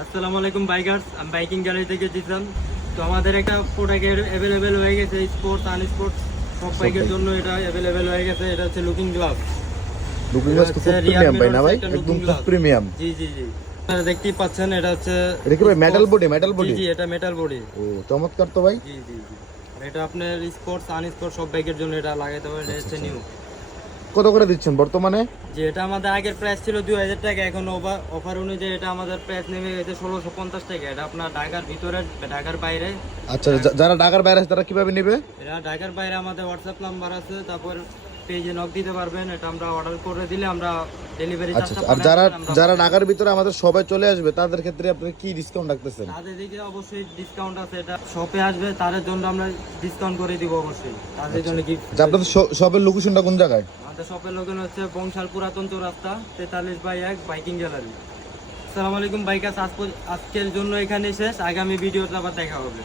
আসসালামু আলাইকুম বাইকার্স, আমি বাইকিং গ্যালারি থেকে জিতাম। তো আমাদের একটা প্রোডাক্ট অ্যাভেলেবেল হয়ে গেছে, স্পোর্টস আনস্পোর্টস সব বাইকের জন্য এটা অ্যাভেলেবেল হয়ে গেছে। এটা হচ্ছে লুকিং গ্লাভ। লুকিং গ্লাস খুব প্রিমিয়াম ভাই না ভাই, একদম খুব প্রিমিয়াম। জি জি জি, আপনারা দেখতেই পাচ্ছেন এটা হচ্ছে এটা কি ভাই মেটাল বডি? জি, এটা মেটাল বডি। ও চমৎকার তো ভাই। জি জি জি, আর এটা আপনার স্পোর্টস আনস্পোর্টস সব বাইকের জন্য এটা লাগাইতে পারবেন। এটা হচ্ছে নিউ। কত করে দিচ্ছেন বর্তমানে? যে এটা আমাদের আগের প্রাইস ছিল 2000 টাকা, এখন অফার অনুযায়ী এটা আমাদের প্রাইস নেমে গেছে 1650 টাকা। এটা আপনার ঢাকার ভিতরে, ঢাকার বাইরে। আচ্ছা, যারা ঢাকার বাইরে আছে তারা কিভাবে নেবে? এটা ঢাকার বাইরে আমাদের হোয়াটসঅ্যাপ নাম্বার আছে, তারপর পেজে নক দিতে পারবেন। এটা আমরা অর্ডার করে দিলে আমরা ডেলিভারি আচ্ছা, আর যারা ঢাকার ভিতরে আমাদের সবাই চলে আসবে তাদের ক্ষেত্রে আপনি কি ডিসকাউন্ট রাখতেছেন? তাদের দিকে অবশ্যই ডিসকাউন্ট আছে। এটা শপে আসবে তাদের জন্য আমরা ডিসকাউন্ট করে দিব অবশ্যই। তাদের জন্য গিফট। আপনাদের শপের লোকেশনটা কোন জায়গায়? আমাদের শপের লোকেশন হচ্ছে বংশাল পুরাতন চৌরাস্তা 43/1 বাইকিং গ্যালারি। আসসালামু আলাইকুম বাইকার্স, আজকের জন্য এখানেই শেষ। আগামী ভিডিওতে আবার দেখা হবে।